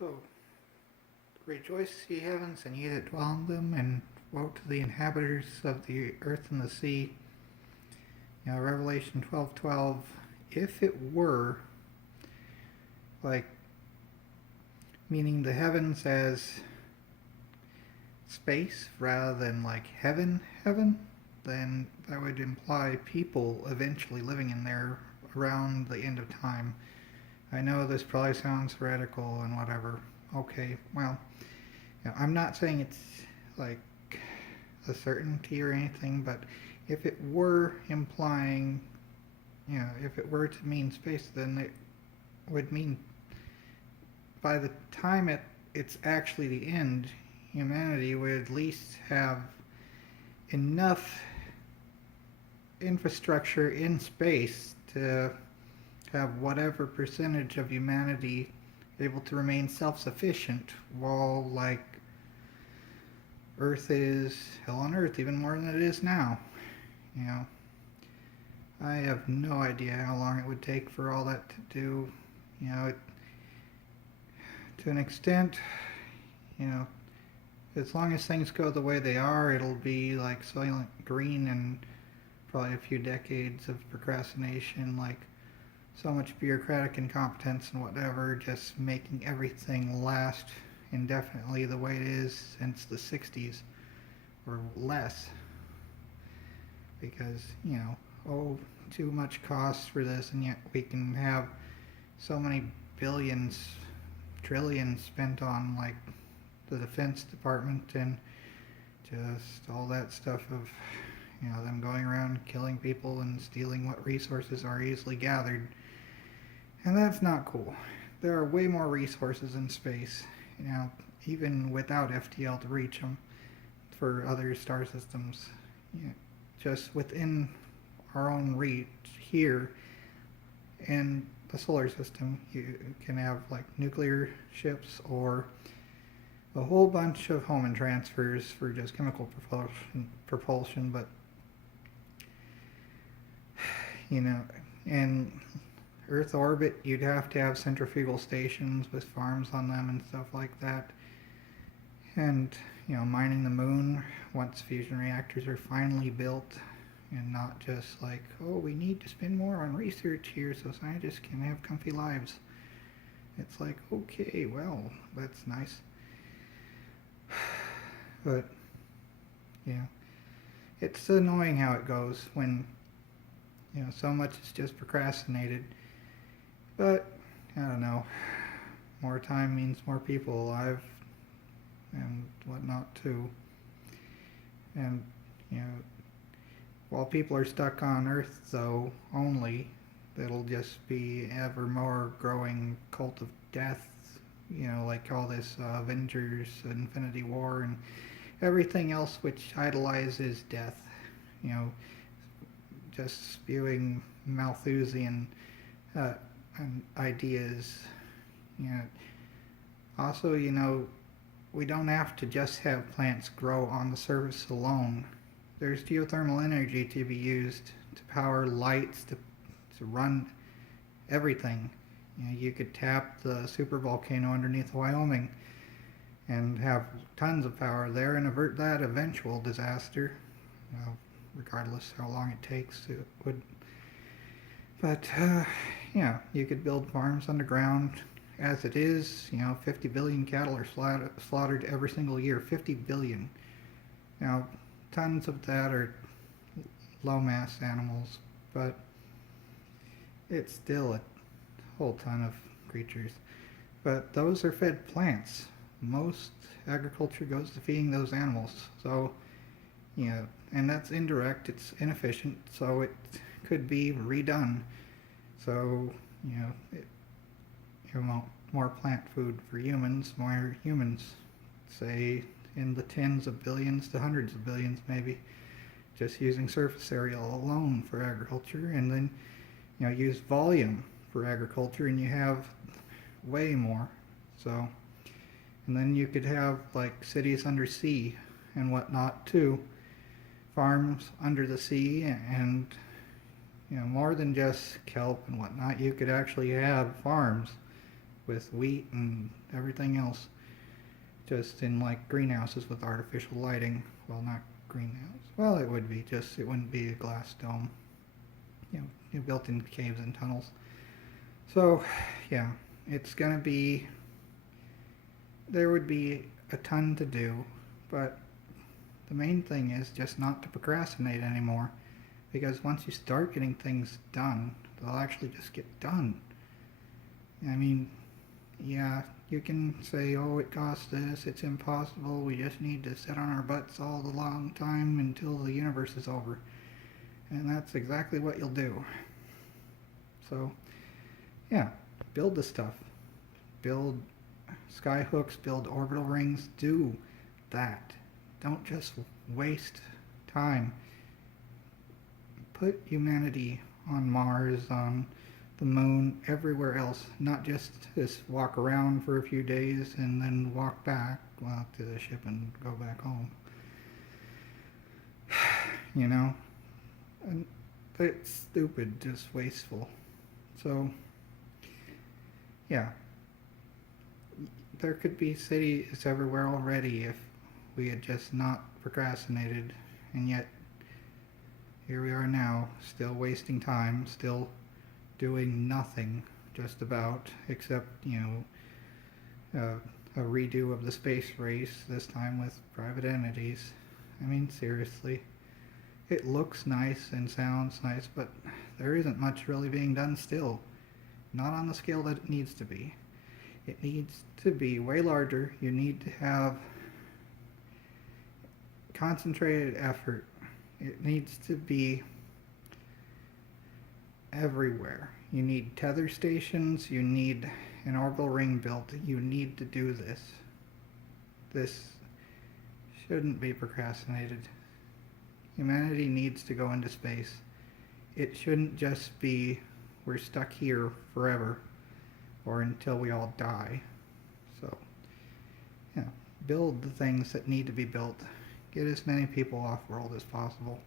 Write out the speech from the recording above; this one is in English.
So, rejoice, ye heavens, and ye that dwell in them, and woe to the inhabiters of the earth and the sea. Revelation 12:12. If it were, like, meaning the heavens as space rather than like heaven, then that would imply people eventually living in there around the end of time. I know this probably sounds heretical and whatever. Okay, well, I'm not saying it's like a certainty or anything, but if it were implying, if it were to mean space, then it would mean by the time it's actually the end, humanity would at least have enough infrastructure in space to have whatever percentage of humanity able to remain self-sufficient, while like Earth is hell on Earth, even more than it is now. I have no idea how long it would take for all that to do. To an extent, as long as things go the way they are, it'll be like Soylent Green and probably a few decades of procrastination, like so much bureaucratic incompetence and whatever, just making everything last indefinitely the way it is since the 60s or less. Because, too much cost for this, and yet we can have so many billions, trillions spent on like the Defense Department and just all that stuff of them going around killing people and stealing what resources are easily gathered. And that's not cool. There are way more resources in space, even without FTL to reach them for other star systems. Just within our own reach here in the solar system, you can have like nuclear ships or a whole bunch of Hohmann transfers for just chemical propulsion, but in Earth orbit, you'd have to have centrifugal stations with farms on them and stuff like that. And, mining the moon once fusion reactors are finally built, and not just like, oh, we need to spend more on research here so scientists can have comfy lives. It's like, okay, well, that's nice. But, it's annoying how it goes when, so much is just procrastinated. But, I don't know, more time means more people alive and whatnot too. And, while people are stuck on Earth, though, only, it'll just be ever more growing cult of death, like all this Avengers, Infinity War, and everything else which idolizes death, just spewing Malthusian ideas. Also, we don't have to just have plants grow on the surface alone. There's geothermal energy to be used to power lights, to run everything. You could tap the supervolcano underneath Wyoming and have tons of power there and avert that eventual disaster, regardless how long it takes. It would. But, you could build farms underground. As it is, 50 billion cattle are slaughtered every single year. 50 billion. Now, tons of that are low-mass animals, but it's still a whole ton of creatures. But those are fed plants. Most agriculture goes to feeding those animals. So, and that's indirect, it's inefficient, so it could be redone. So, you want more plant food for humans, more humans, say in the tens of billions to hundreds of billions maybe, just using surface area alone for agriculture, and then use volume for agriculture, and you have way more. So, and then you could have like cities under sea and whatnot too, farms under the sea, and more than just kelp and whatnot. You could actually have farms with wheat and everything else, just in like greenhouses with artificial lighting. Well, not greenhouse. Well, it would be, just it wouldn't be a glass dome. Built in caves and tunnels. So, yeah, it's gonna be, there would be a ton to do, but the main thing is just not to procrastinate anymore, because once you start getting things done, they'll actually just get done. I mean, yeah, you can say, oh, it costs this, it's impossible, we just need to sit on our butts all the long time until the universe is over. And that's exactly what you'll do. So, yeah, build the stuff. Build skyhooks, build orbital rings, do that. Don't just waste time. Put humanity on Mars, on the moon, everywhere else, not just walk around for a few days and then walk back, well, to the ship and go back home. You know? And it's stupid, just wasteful. So, yeah. There could be cities everywhere already if we had just not procrastinated, and yet here we are now, still wasting time, still doing nothing, just about, except, a redo of the space race, this time with private entities. I mean, seriously. It looks nice and sounds nice, but there isn't much really being done still. Not on the scale that it needs to be. It needs to be way larger. You need to have concentrated effort. It needs to be everywhere. You need tether stations. You need an orbital ring built. You need to do this. This shouldn't be procrastinated. Humanity needs to go into space. It shouldn't just be we're stuck here forever or until we all die. So, yeah, build the things that need to be built. Get as many people off world as possible.